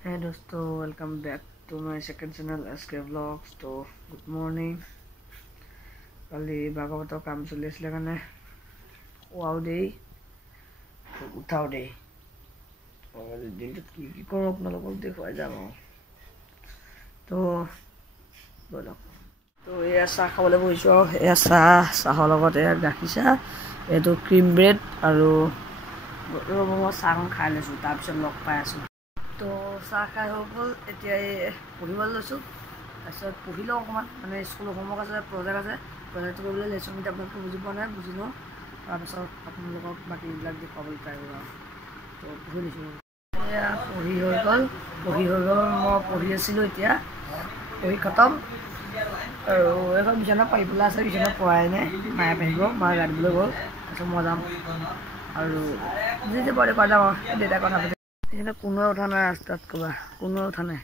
Hey dosto, welcome back to my second channel SK Vlogs. तो good morning. কালি ভাগৱতৰ কাম চলি আছিলে কাৰণে খোৱাও দেই উঠাও দেই দিনটোত কি কি কৰোঁ আপোনালোকক দেখুৱাই যাম তো বলক তো এয়া চাহ খাবলৈ বহিছোঁ আৰু এয়া চাহৰ লগত এয়া গাখীৰ চাহ এইটো ক্ৰীম ব্ৰেড আৰু মই চাহখন খাই লৈছোঁ তাৰপিছত লগ পাই আছোঁ তো চাহ খাই হৈ গ'ল এতিয়া পঢ়িবলৈ লৈছোঁ তাৰপিছত পঢ়ি লওঁ অকণমান মানে স্কুলৰ হোমৱৰ্ক আছে প্ৰজেক্ট আছে প্ৰজেক্টটো কৰিবলৈ লেচন কেইটা আপোনালোকে বুজি পোৱা নাই বুজি লওঁ তাৰপিছত আপোনালোকক বাকীবিলাক দেখুৱাবলৈ ট্ৰাই কৰোঁ তো পঢ়ি লৈছোঁ এয়া পঢ়ি হৈ গ'ল মই পঢ়ি আছিলোঁ এতিয়া পঢ়ি খতম আৰু এখন বিচনা পাৰিবলৈ আছে বিচনা পৰাই নাই মায়ে পাৰিব মায়ে গা ধুবলৈ গ'ল তাৰপিছত মই যাম আৰু যি যে পঢ়ি যাম আৰু দেউতাই কথা পাতি এইখিনি কোনোৱে উঠা নাই ৰাস্তাত ক'বা কোনোৱে উঠা নাই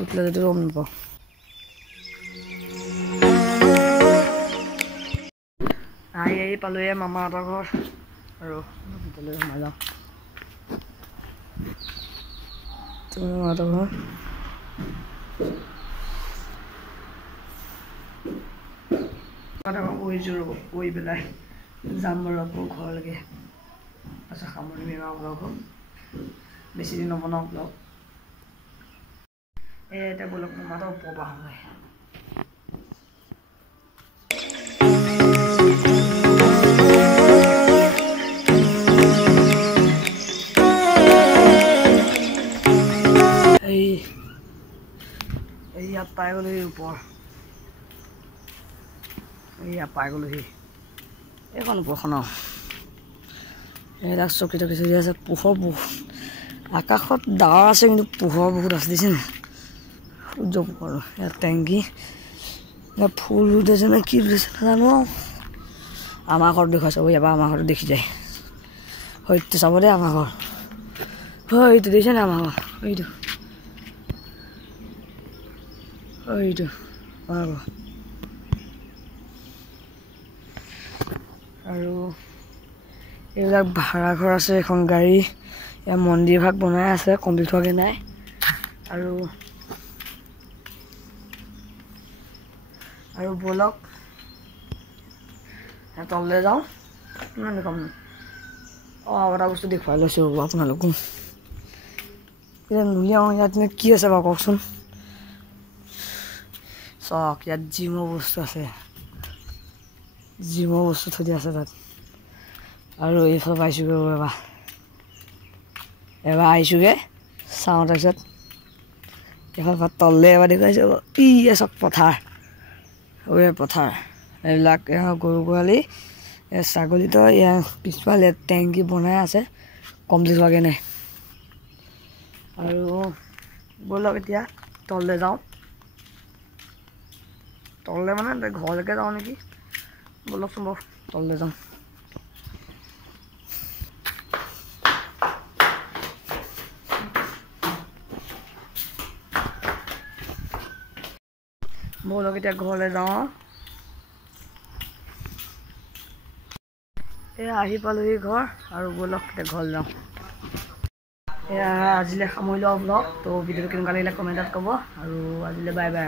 উঠিলে যদি গম নাপাওঁ আহি পালোঁহে মামাহঁতৰ ঘৰ আৰু ভিতৰলৈ সোমাই যাওঁ মামাহঁতৰ ঘৰ বহিছোঁ ৰ'ব বহি পেলাই যাম বাৰু আকৌ ঘৰলৈকে তাৰপিছত সামৰণি মাৰিম ব্লগখন বেছি দিন নবনাওঁ ব্লগ এতিয়া বলক মামাহঁতৰ ওপৰৰ পৰা সময় ইয়াত পাই গ'লোহি ওপৰ ইয়াত পাই গ'লোহি এইখন ওপৰখন আৰু এইবিলাক চকী টকী চলি আছে পোহৰ বহুত আকাশত ডাৱৰ আছে কিন্তু পোহৰ বহুত আছে দিছে নে সূৰ্য পোহৰ ইয়াত টেংকি ইয়াত ফুল উঠিছে নে কি উঠিছে নাজানো আমাৰ ঘৰত দেখুৱাইছে এবাৰ আমাৰ ঘৰত দেখি যায় হয়তো চাব দেই আমাৰ ঘৰ হয়তো দেখিছে নে আমাৰ ঘৰ এইটো আৰু এইবিলাক ভাড়া ঘৰ আছে এখন গাড়ী ইয়াৰ মন্দিৰ ভাগ বনাই আছে কমপ্লিট হোৱাকৈ নাই আৰু বলক তললৈ যাওঁ কিমান দেখুৱাম আৰু এটা বস্তু দেখুৱাই লৈছোঁ আপোনালোকো নুলিয়াওঁ ইয়াত কি আছে বাৰু কওকচোন চাওক ইয়াত জিমৰ বস্তু আছে জিমৰ বস্তু থৈ দিয়া আছে তাত আৰু এইফালে পাইছোগৈ এবাৰ আহিছোগৈ চাওঁ তাৰপিছত এইফালে তললৈ এবাৰ দেখুৱাইছোঁ চাওক পথাৰ পথাৰ এইবিলাক গৰু গোহালি ছাগলীটো ইয়াৰ পিছফালে টেংকি বনাই আছে কমপ্লিট হোৱাকৈ নাই আৰু ব'লক এতিয়া তললৈ যাওঁ তললৈ মানে ঘৰলৈকে যাওঁ নেকি ব'লকচোন বাৰু তললৈ যাওঁ ব'লক এতিয়া ঘৰলৈ যাওঁ এয়া আহি পালোহি ঘৰ আৰু ব'লক এতিয়া ঘৰলৈ যাওঁ এয়া আজিলৈ সামৰি লওঁ ব্লগ তো ভিডিঅ'টো কেনেকুৱা লাগিলে কমেণ্টত ক'ব আৰু আজিলৈ বাই বাই